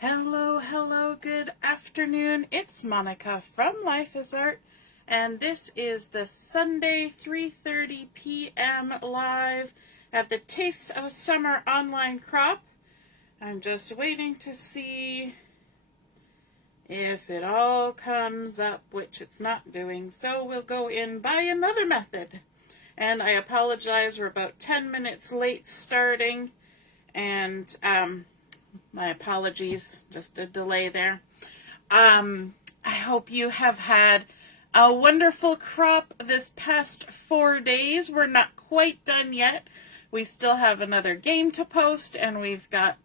Hello, hello, good afternoon. It's Monica from Life is Art, and this is the Sunday 3:30 p.m. live at the Taste of Summer online crop. I'm just waiting to see if it all comes up, which it's not doing, so we'll go in by another method. And I apologize, we're about 10 minutes late starting, and my apologies, just a delay there. I hope you have had a wonderful crop this past 4 days. We're not quite done yet. We still have another game to post, and we've got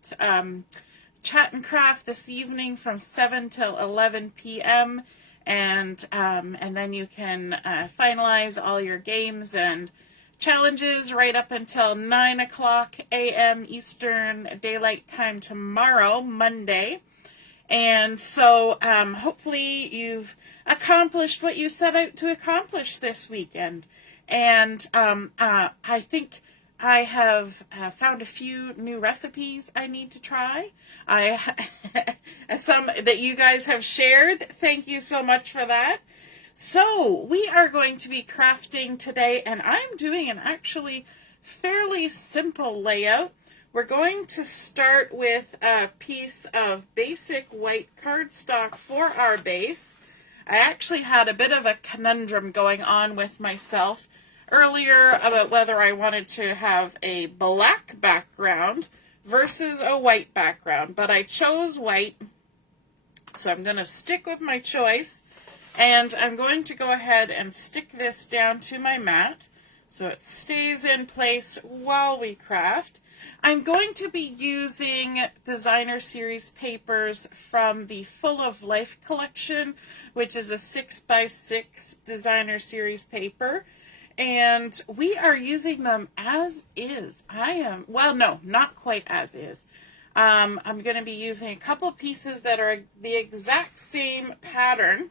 Chat and Craft this evening from 7 till 11 p.m. And then you can finalize all your games and challenges right up until 9 o'clock a.m. Eastern Daylight Time tomorrow, Monday. And so hopefully you've accomplished what you set out to accomplish this weekend. And I think I have found a few new recipes I need to try. Some that you guys have shared. Thank you so much for that. So we are going to be crafting today, and I'm doing an actually fairly simple layout. We're going to start with a piece of basic white cardstock for our base. I actually had a bit of a conundrum going on with myself earlier about whether I wanted to have a black background versus a white background, but I chose white, so I'm going to stick with my choice. And I'm going to go ahead and stick this down to my mat so it stays in place while we craft. I'm going to be using Designer Series papers from the Full of Life collection, which is a 6x6 Designer Series paper. And we are using them as is. Well, no, not quite as is. I'm going to be using a couple pieces that are the exact same pattern.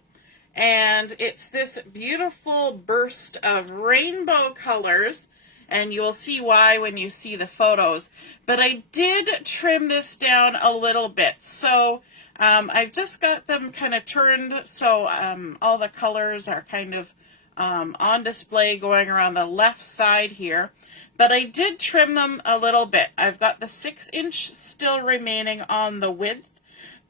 And it's this beautiful burst of rainbow colors, and you'll see why when you see the photos. But I did trim this down a little bit, so I've just got them kind of turned so all the colors are kind of on display going around the left side here. But I did trim them a little bit. I've got the 6-inch still remaining on the width.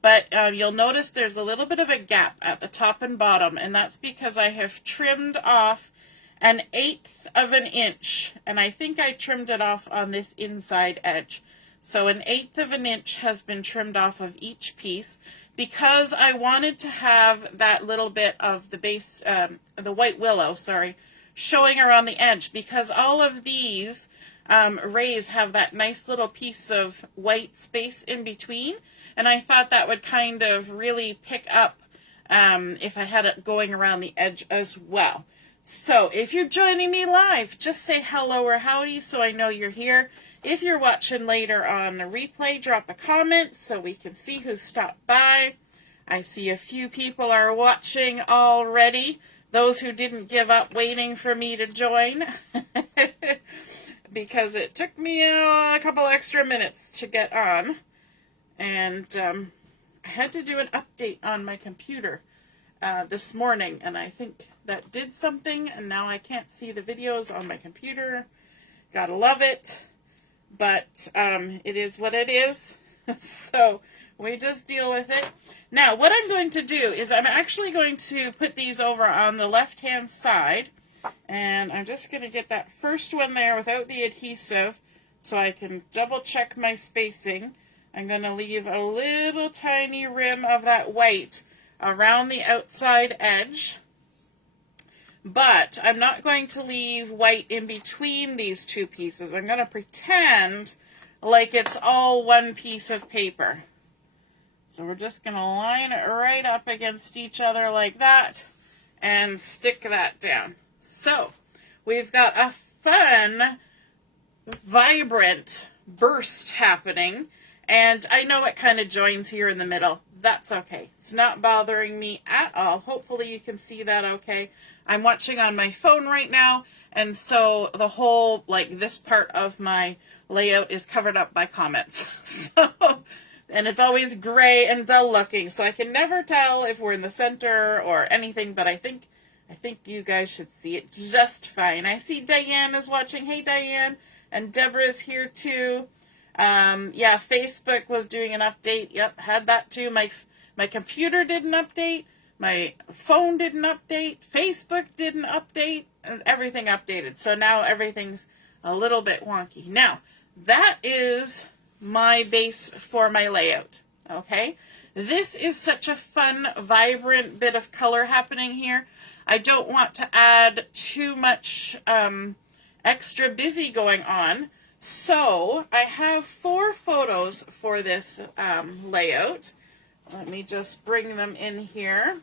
But you'll notice there's a little bit of a gap at the top and bottom, and that's because I have trimmed off 1/8 of an inch, and I think I trimmed it off on this inside edge. So 1/8 of an inch has been trimmed off of each piece because I wanted to have that little bit of the base, the white willow, showing around the edge, because all of these rays have that nice little piece of white space in between. And I thought that would kind of really pick up if I had it going around the edge as well. So if you're joining me live, just say hello or howdy so I know you're here. If you're watching later on the replay, drop a comment so we can see who stopped by. I see a few people are watching already. Those who didn't give up waiting for me to join. Because it took me a couple extra minutes to get on. And I had to do an update on my computer this morning, and I think that did something, and now I can't see the videos on my computer. Gotta love it, but it is what it is, so we just deal with it. Now, what I'm going to do is I'm actually going to put these over on the left-hand side, and I'm just going to get that first one there without the adhesive so I can double-check my spacing. I'm going to leave a little tiny rim of that white around the outside edge, but I'm not going to leave white in between these two pieces. I'm going to pretend like it's all one piece of paper. So we're just going to line it right up against each other like that and stick that down. So we've got a fun, vibrant burst happening. And I know it kind of joins here in the middle. That's okay. It's not bothering me at all. Hopefully you can see that okay. I'm watching on my phone right now, and so the whole, this part of my layout is covered up by comments. So and it's always gray and dull looking, so I can never tell if we're in the center or anything, but I think you guys should see it just fine. I see Diane is watching. Hey, Diane. And Deborah's here too. Yeah, Facebook was doing an update. Yep, had that too. My computer didn't update. My phone didn't update. Facebook didn't update. And everything updated. So now everything's a little bit wonky. Now, that is my base for my layout. Okay? This is such a fun, vibrant bit of color happening here. I don't want to add too much extra busy going on. So I have 4 photos for this layout. Let me just bring them in here.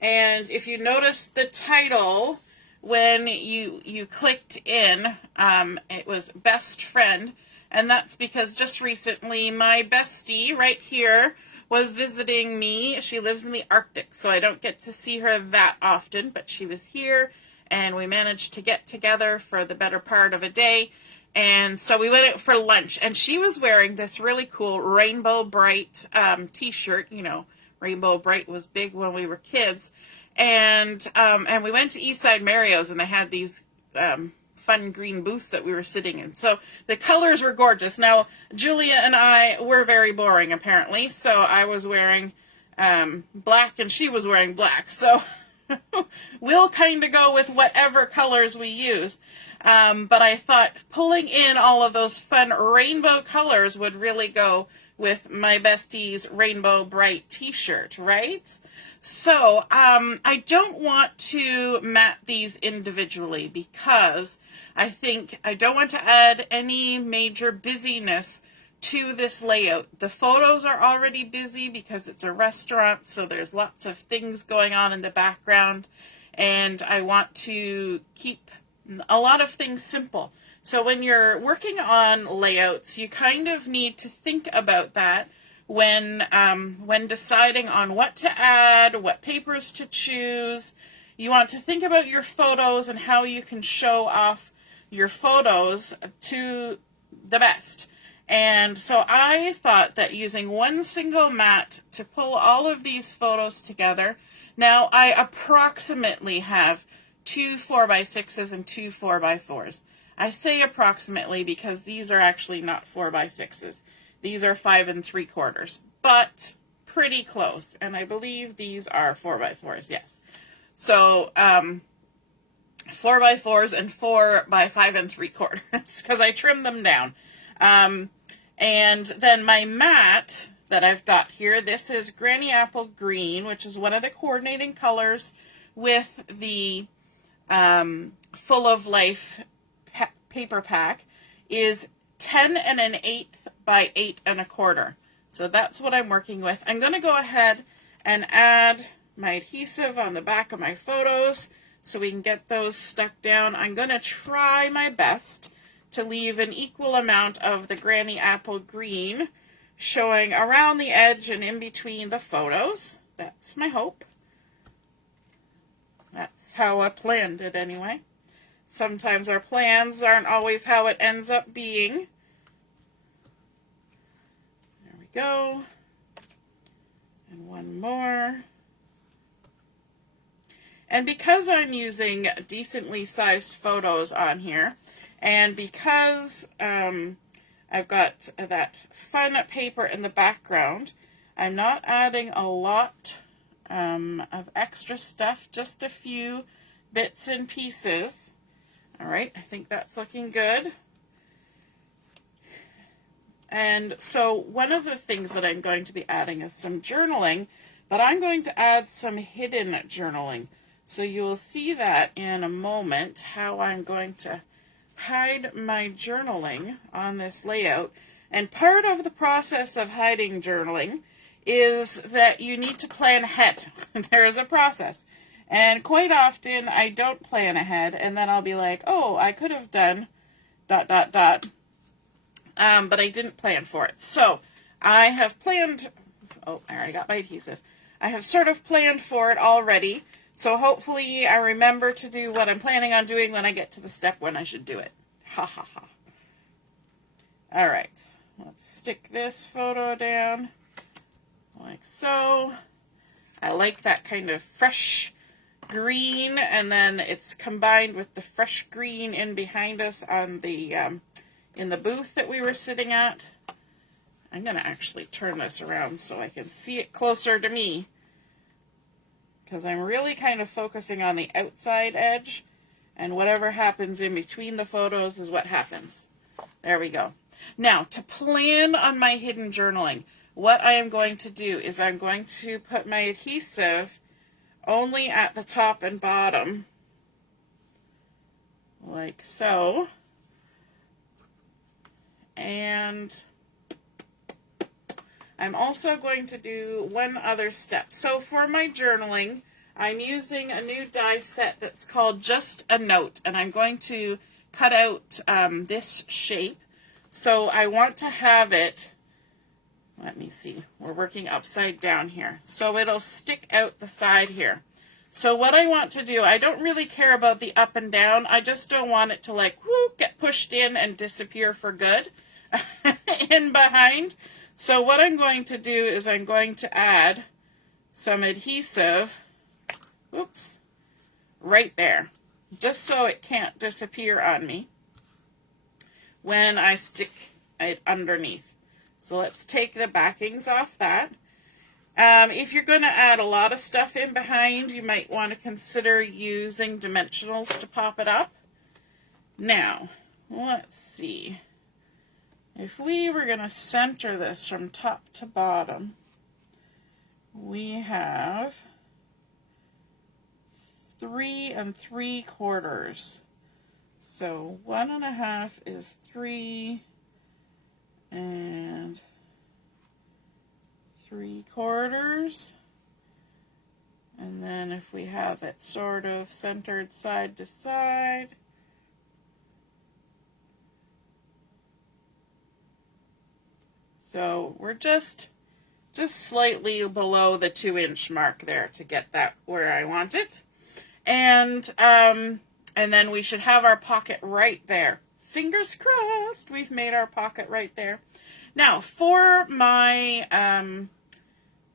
And if you notice the title, when you clicked in, it was Best Friend. And that's because just recently my bestie right here was visiting me. She lives in the Arctic, so I don't get to see her that often, but she was here and we managed to get together for the better part of a day. And so we went out for lunch, and she was wearing this really cool Rainbow Brite t-shirt. You know, Rainbow Brite was big when we were kids. And we went to Eastside Mario's, and they had these fun green booths that we were sitting in. So the colors were gorgeous. Now, Julia and I were very boring, apparently. So I was wearing black, and she was wearing black. So we'll kind of go with whatever colors we use. But I thought pulling in all of those fun rainbow colors would really go with my bestie's Rainbow Brite t-shirt, right? So I don't want to mat these individually because I think I don't want to add any major busyness to this layout. The photos are already busy because it's a restaurant, so there's lots of things going on in the background, and I want to keep a lot of things simple. So when you're working on layouts, you kind of need to think about that when deciding on what to add, what papers to choose. You want to think about your photos and how you can show off your photos to the best. And so I thought that using one single mat to pull all of these photos together. Now I approximately have 2 4x6s and 2 4x4s. I say approximately because these are actually not 4x6s. These are 5 3/4, but pretty close. And I believe these are 4x4s, yes. So 4x4s and 4 by 5 3/4 because I trimmed them down. And then my mat that I've got here, this is Granny Apple Green, which is one of the coordinating colors with the Full of Life paper pack, is 10 1/8 by 8 1/4. So that's what I'm working with. I'm going to go ahead and add my adhesive on the back of my photos so we can get those stuck down. I'm going to try my best to leave an equal amount of the Granny Apple Green showing around the edge and in between the photos. That's my hope. That's how I planned it anyway. Sometimes our plans aren't always how it ends up being. There we go. And one more. And because I'm using decently sized photos on here, and because I've got that fun paper in the background, I'm not adding a lot of extra stuff, just a few bits and pieces. All right, I think that's looking good. And so one of the things that I'm going to be adding is some journaling, but I'm going to add some hidden journaling. So you will see that in a moment, how I'm going to hide my journaling on this layout. And part of the process of hiding journaling is that you need to plan ahead. There is a process. And quite often I don't plan ahead, and then I'll be like, oh, I could have done ... but I didn't plan for it. So I have planned, oh, I already got my adhesive. I have sort of planned for it already. So hopefully I remember to do what I'm planning on doing when I get to the step when I should do it. Ha ha ha. All right. let's stick this photo down like so. I like that kind of fresh green, and then it's combined with the fresh green in behind us on the in the booth that we were sitting at. I'm going to actually turn this around so I can see it closer to me, because I'm really kind of focusing on the outside edge, and whatever happens in between the photos is what happens. There we go. Now, to plan on my hidden journaling, what I am going to do is I'm going to put my adhesive only at the top and bottom, like so. And I'm also going to do one other step. So for my journaling, I'm using a new die set that's called Just a Note, and I'm going to cut out this shape. So I want to have it, let me see, we're working upside down here, so it'll stick out the side here. So what I want to do, I don't really care about the up and down, I just don't want it to like whoop, get pushed in and disappear for good in behind. So what I'm going to do is I'm going to add some adhesive, oops, right there, just so it can't disappear on me when I stick it underneath. So let's take the backings off that. If you're going to add a lot of stuff in behind, you might want to consider using dimensionals to pop it up. Now, let's see. If we were going to center this from top to bottom, we have 3 3/4. So 1.5 is 3 3/4. And then if we have it sort of centered side to side, so we're just slightly below the 2-inch mark there to get that where I want it. And then we should have our pocket right there. Fingers crossed, we've made our pocket right there. Now, for my,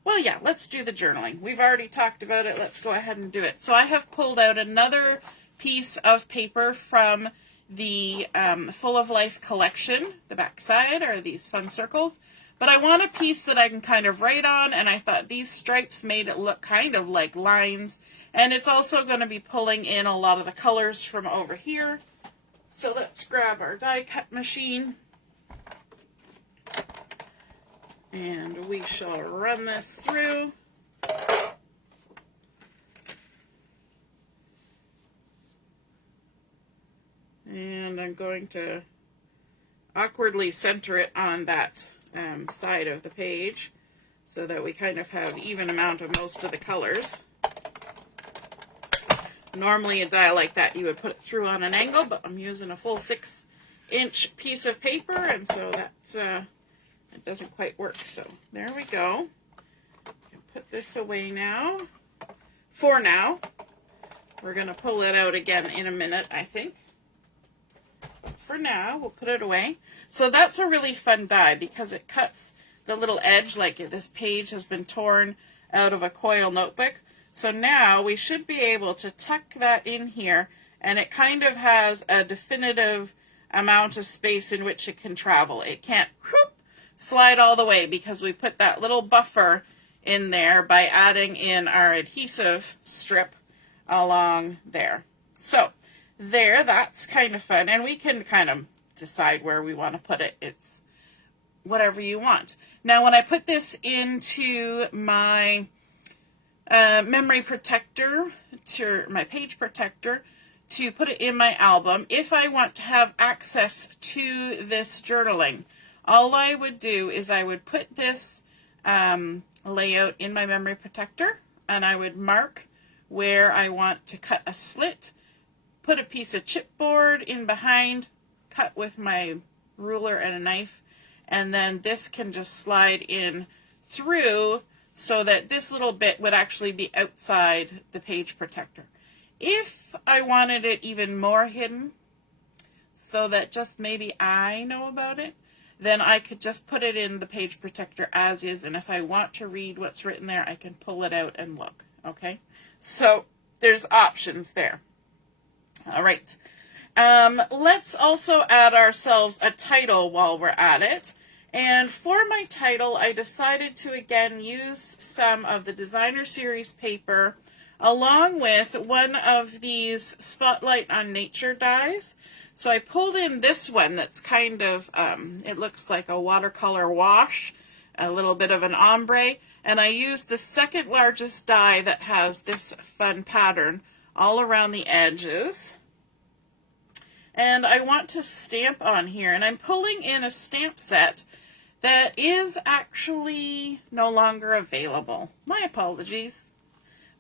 well, yeah, let's do the journaling. We've already talked about it. Let's go ahead and do it. So I have pulled out another piece of paper from the Full of Life collection. The back side are these fun circles. But I want a piece that I can kind of write on, and I thought these stripes made it look kind of like lines. And it's also going to be pulling in a lot of the colors from over here. So let's grab our die cut machine. And we shall run this through. And I'm going to awkwardly center it on that side of the page so that we kind of have even amount of most of the colors. Normally a die like that you would put it through on an angle, but I'm using a full 6-inch piece of paper, and so that's it doesn't quite work. So there we go. Put this away now. For now. We're going to pull it out again in a minute, I think. For now, we'll put it away. So that's a really fun die because it cuts the little edge like this page has been torn out of a coil notebook. So now we should be able to tuck that in here, and it kind of has a definitive amount of space in which it can travel. It can't whoop, slide all the way because we put that little buffer in there by adding in our adhesive strip along there. So there, that's kind of fun, and we can kind of decide where we want to put it. It's whatever you want. Now when I put this into my memory protector, to my page protector, to put it in my album, if I want to have access to this journaling, all I would do is I would put this layout in my memory protector, and I would mark where I want to cut a slit, put a piece of chipboard in behind, cut with my ruler and a knife, and then this can just slide in through so that this little bit would actually be outside the page protector. If I wanted it even more hidden, so that just maybe I know about it, then I could just put it in the page protector as is, and if I want to read what's written there, I can pull it out and look, okay? So there's options there. All right. Let's also add ourselves a title while we're at it. And for my title, I decided to again use some of the Designer Series paper along with one of these Spotlight on Nature dies. So I pulled in this one that's kind of, it looks like a watercolor wash, a little bit of an ombre, and I used the second largest die that has this fun pattern all around the edges. And I want to stamp on here, and I'm pulling in a stamp set that is actually no longer available. My apologies,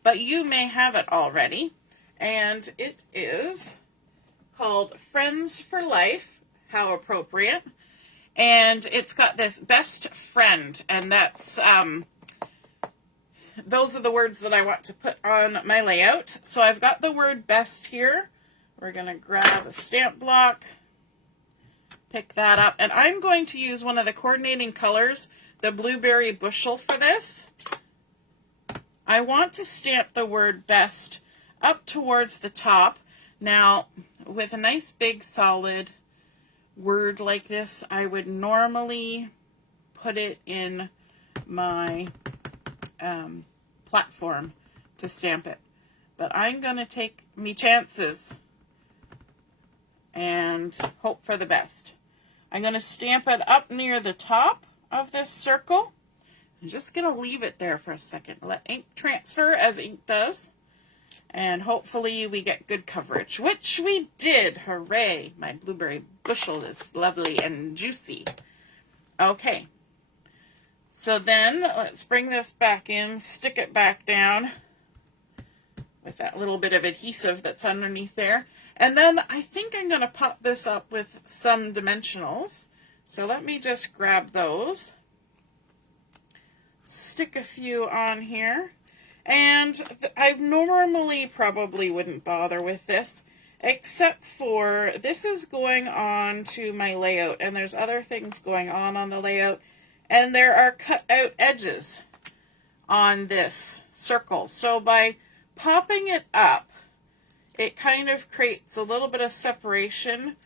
but you may have it already, and it is called Friends for Life. How appropriate. And it's got this best friend, and that's those are the words that I want to put on my layout. So I've got the word best here. We're going to grab a stamp block, pick that up, and I'm going to use one of the coordinating colors, the Blueberry Bushel, for this. I want to stamp the word best up towards the top. Now, with a nice big solid word like this, I would normally put it in my platform to stamp it. But I'm going to take me chances and hope for the best. I'm going to stamp it up near the top of this circle. I'm just going to leave it there for a second. Let ink transfer as ink does. And hopefully we get good coverage, which we did. Hooray! My Blueberry Bushel is lovely and juicy. Okay. So then let's bring this back in, stick it back down with that little bit of adhesive that's underneath there. And then I think I'm going to pop this up with some dimensionals. So let me just grab those, stick a few on here. And I normally probably wouldn't bother with this, except for this is going on to my layout, and there's other things going on the layout, and there are cut out edges on this circle. So by popping it up, it kind of creates a little bit of separation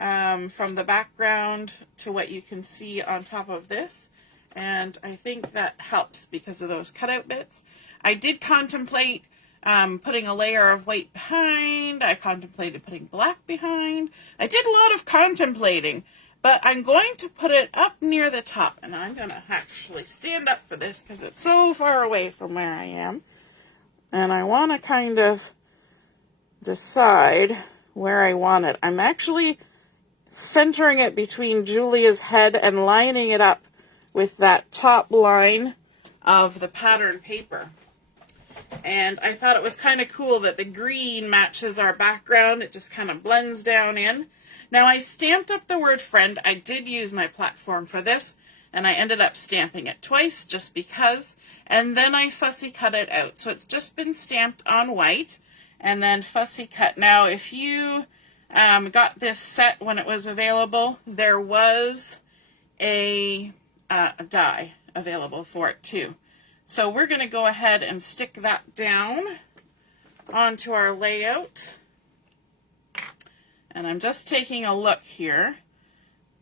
from the background to what you can see on top of this. And I think that helps because of those cutout bits. I did contemplate putting a layer of white behind. I contemplated putting black behind. I did a lot of contemplating, but I'm going to put it up near the top. And I'm going to actually stand up for this because it's so far away from where I am. And I want to kind of decide where I want it. I'm actually centering it between Julia's head and lining it up with that top line of the pattern paper. And I thought it was kind of cool that the green matches our background. It just kind of blends down in. Now I stamped up the word friend. I did use my platform for this, and I ended up stamping it twice just because. And then I fussy cut it out. So it's just been stamped on white and then fussy cut. Now if you got this set when it was available, there was a die available for it too. So we're going to go ahead and stick that down onto our layout. And I'm just taking a look here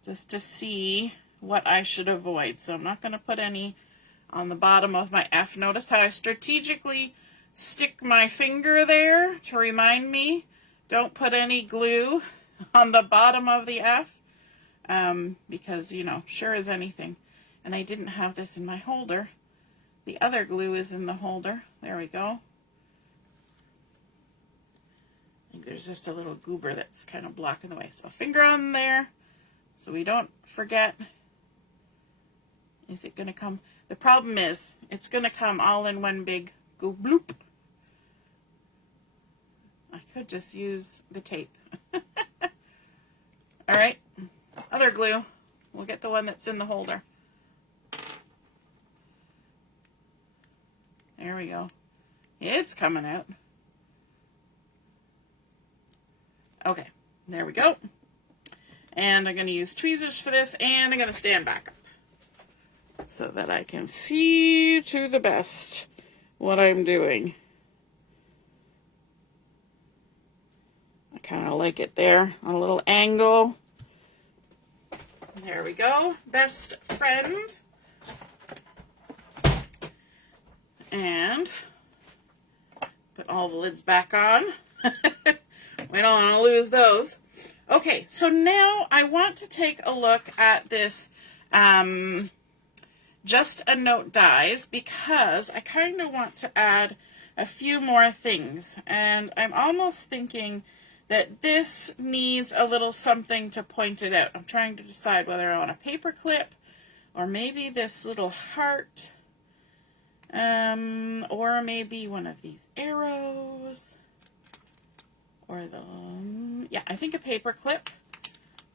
just to see what I should avoid. So I'm not going to put any on the bottom of my F. Notice how I strategically stick my finger there to remind me, don't put any glue on the bottom of the F, because, you know, sure as anything. And I didn't have this in my holder. The other glue is in the holder. There we go. I think there's just a little goober that's kind of blocking the way. So finger on there so we don't forget. Is it going to come? The problem is it's going to come all in one big go bloop. I could just use the tape. All right, other glue. We'll get the one that's in the holder. There we go. It's coming out. Okay, there we go. And I'm going to use tweezers for this, and I'm going to stand back up so that I can see to the best what I'm doing. I kind of like it there on a little angle. There we go. Best friend. And put all the lids back on. We don't want to lose those. Okay, so now I want to take a look at this Just a Note dies, because I kind of want to add a few more things. And I'm almost thinking that this needs a little something to point it out. I'm trying to decide whether I want a paper clip or maybe this little heart, or maybe one of these arrows, or yeah, I think a paper clip.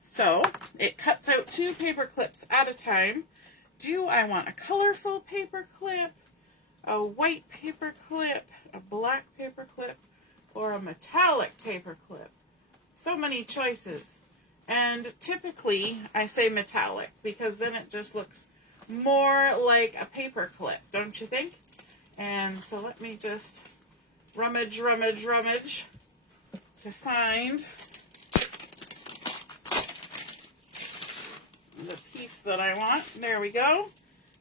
So it cuts out 2 paper clips at a time. Do I want a colorful paper clip, a white paper clip, a black paper clip, or a metallic paper clip? So many choices. And typically I say metallic because then it just looks more like a paper clip, don't you think? And so let me just rummage to find the piece that I want. There we go.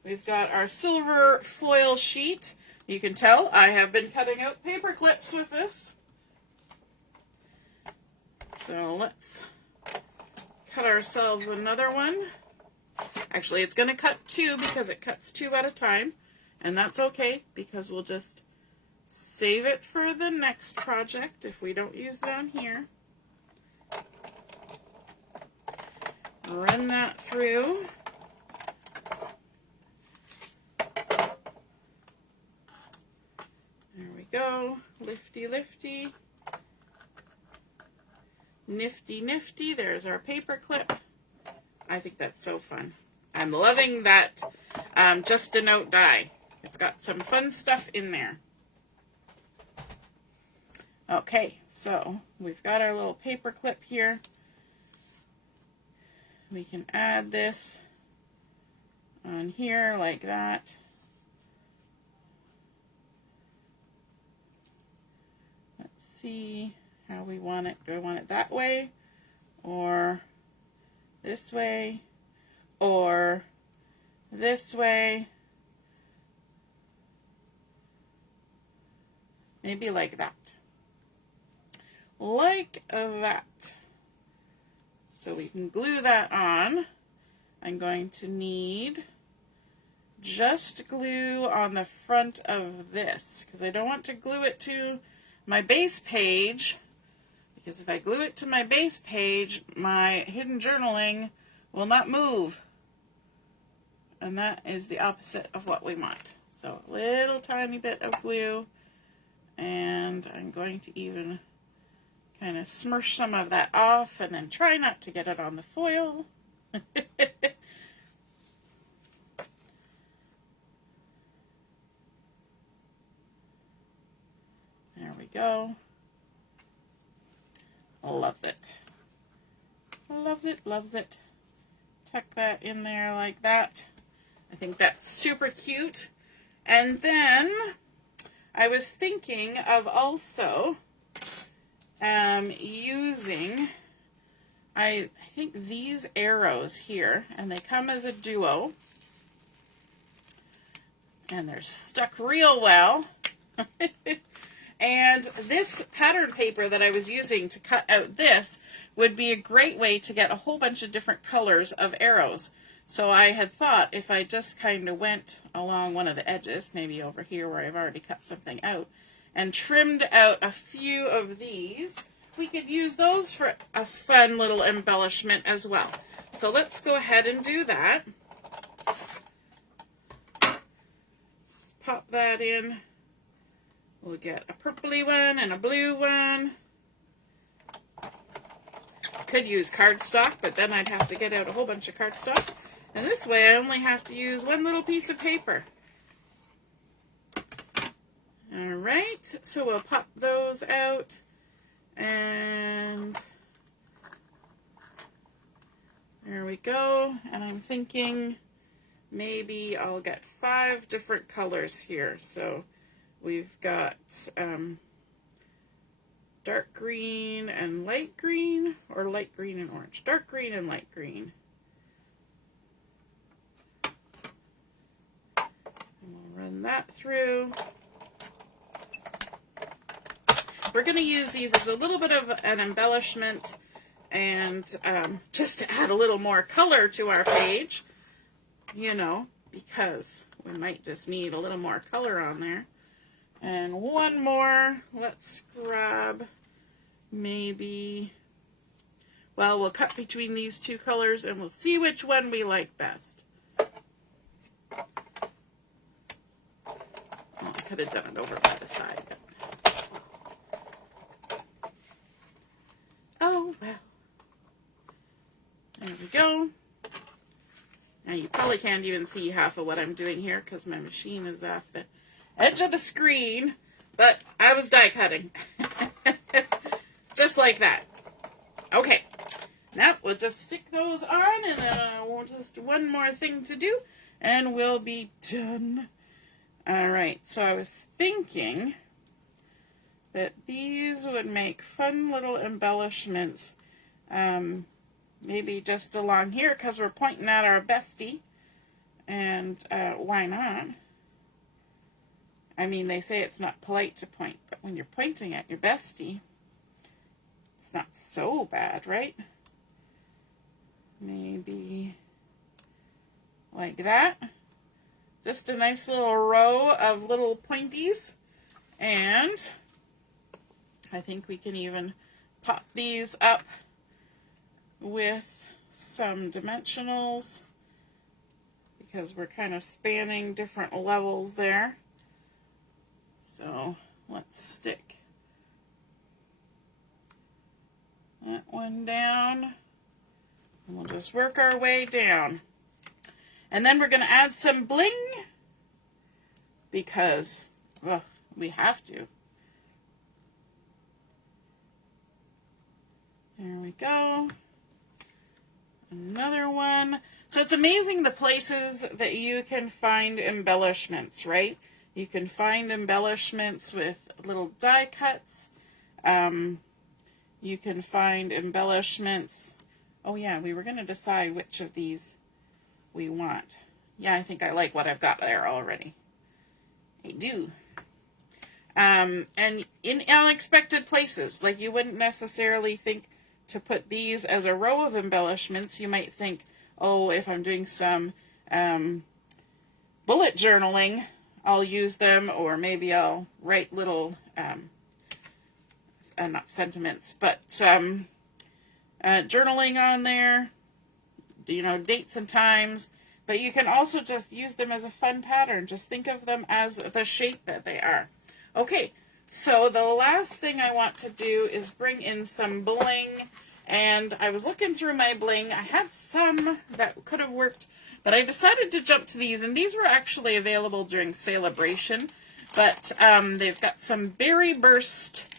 We've got our silver foil sheet. You can tell I have been cutting out paper clips with this. So let's cut ourselves another one. Actually, it's going to cut 2 because it cuts 2 at a time. And that's okay, because we'll just save it for the next project if we don't use it on here. Run that through. There we go. Lifty, lifty. Nifty, nifty. There's our paper clip. I think that's so fun. I'm loving that Just a Note die. It's got some fun stuff in there. Okay, so we've got our little paper clip here. We can add this on here like that. Let's see how we want it. Do I want it that way, or this way, or this way? Maybe like that. Like that. So we can glue that on. I'm going to need just glue on the front of this, because I don't want to glue it to my base page, because if I glue it to my base page, my hidden journaling will not move. And that is the opposite of what we want. So a little tiny bit of glue, and I'm going to even kind of smursh some of that off and then try not to get it on the foil. There we go. Loves it. Loves it, loves it. Tuck that in there like that. I think that's super cute. And then I was thinking of also using, I think these arrows here, and they come as a duo, and they're stuck real well. And this pattern paper that I was using to cut out this would be a great way to get a whole bunch of different colors of arrows. So I had thought if I just kind of went along one of the edges, maybe over here where I've already cut something out, and trimmed out a few of these, we could use those for a fun little embellishment as well. So let's go ahead and do that. Let's pop that in. We'll get a purpley one and a blue one. I could use cardstock, but then I'd have to get out a whole bunch of cardstock. And this way I only have to use one little piece of paper. Alright, so we'll pop those out, and There we go. And I'm thinking maybe I'll get 5 different colors here. So we've got dark green and light green, or light green and orange. Dark green and light green. And we'll run that through. We're going to use these as a little bit of an embellishment and just to add a little more color to our page, you know, because we might just need a little more color on there. And one more, let's grab maybe, well, we'll cut between these 2 colors and we'll see which one we like best. Oh, I could have done it over by the side. Oh, well. There we go. Now you probably can't even see half of what I'm doing here because my machine is off the edge of the screen, but I was die cutting. Just like that. Okay. Now we'll just stick those on and then we'll just one more thing to do and we'll be done. Alright, so I was thinking that these would make fun little embellishments, maybe just along here because we're pointing at our bestie, and why not? I mean, they say it's not polite to point, but when you're pointing at your bestie, it's not so bad, right? Maybe like that. Just a nice little row of little pointies, and I think we can even pop these up with some dimensionals because we're kind of spanning different levels there. So let's stick that one down and we'll just work our way down. And then we're going to add some bling because, well, we have to. There we go. Another one. So it's amazing the places that you can find embellishments, right? You can find embellishments with little die cuts. You can find embellishments. Oh yeah, we were going to decide which of these we want. Yeah, I think I like what I've got there already. I do. And in unexpected places, like you wouldn't necessarily think to put these as a row of embellishments. You might think, oh, if I'm doing some bullet journaling, I'll use them, or maybe I'll write little, not sentiments, but journaling on there, you know, dates and times. But you can also just use them as a fun pattern. Just think of them as the shape that they are. Okay, so the last thing I want to do is bring in some bling. And I was looking through my bling. I had some that could have worked, but I decided to jump to these. And these were actually available during Celebration. But they've got some Berry Burst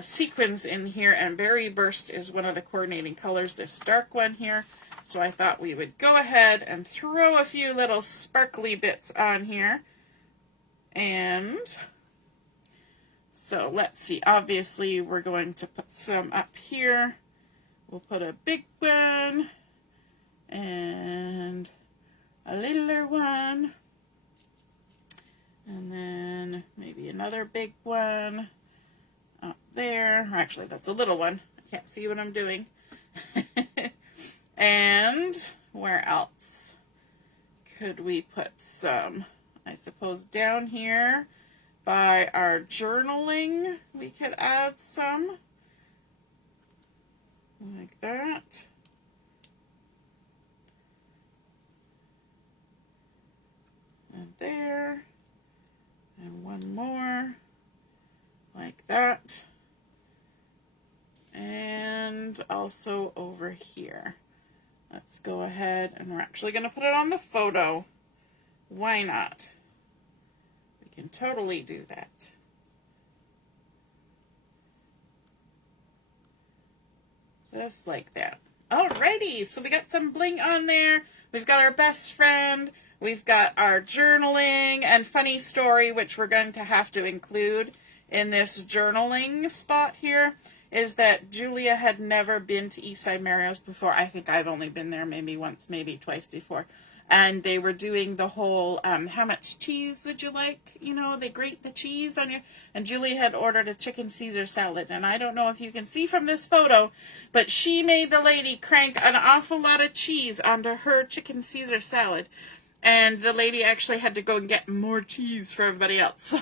sequins in here. And Berry Burst is one of the coordinating colors, this dark one here. So I thought we would go ahead and throw a few little sparkly bits on here. And so let's see, obviously we're going to put some up here. We'll put a big one and a littler one. And then maybe another big one up there. Actually, that's a little one. I can't see what I'm doing. And where else could we put some? I suppose down here by our journaling, we could add some like that. And there. And one more like that. And also over here. Let's go ahead, and we're actually going to put it on the photo. Why not? We can totally do that. Just like that. Alrighty, so we got some bling on there. We've got our best friend. We've got our journaling and funny story, which we're going to have to include in this journaling spot here, is that Julia had never been to Eastside Mario's before. I think I've only been there maybe once, maybe twice before. And they were doing the whole, how much cheese would you like? You know, they grate the cheese on you. And Julie had ordered a chicken Caesar salad. And I don't know if you can see from this photo, but she made the lady crank an awful lot of cheese onto her chicken Caesar salad. And the lady actually had to go and get more cheese for everybody else.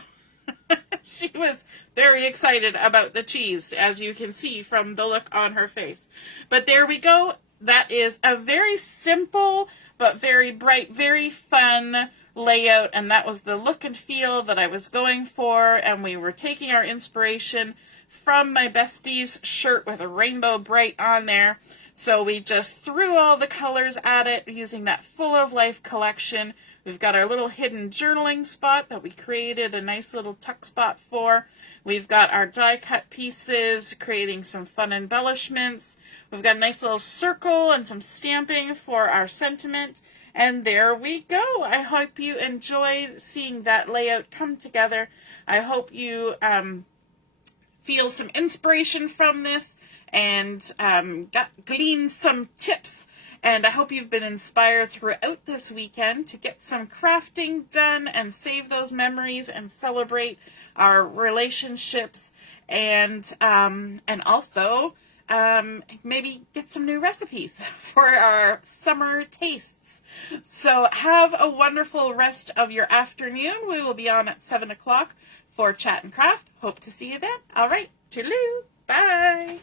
She was very excited about the cheese, as you can see from the look on her face. But there we go. That is a very simple but very bright, very fun layout, and that was the look and feel that I was going for, and we were taking our inspiration from my bestie's shirt with a rainbow bright on there. So we just threw all the colors at it using that Full of Life collection. We've got our little hidden journaling spot that we created a nice little tuck spot for. We've got our die cut pieces, creating some fun embellishments. We've got a nice little circle and some stamping for our sentiment. And there we go. I hope you enjoyed seeing that layout come together. I hope you feel some inspiration from this and glean some tips. And I hope you've been inspired throughout this weekend to get some crafting done and save those memories and celebrate our relationships, and also maybe get some new recipes for our summer tastes. So have a wonderful rest of your afternoon. We will be on at 7 o'clock for Chat and Craft. Hope to see you then. All right, toodaloo. Bye.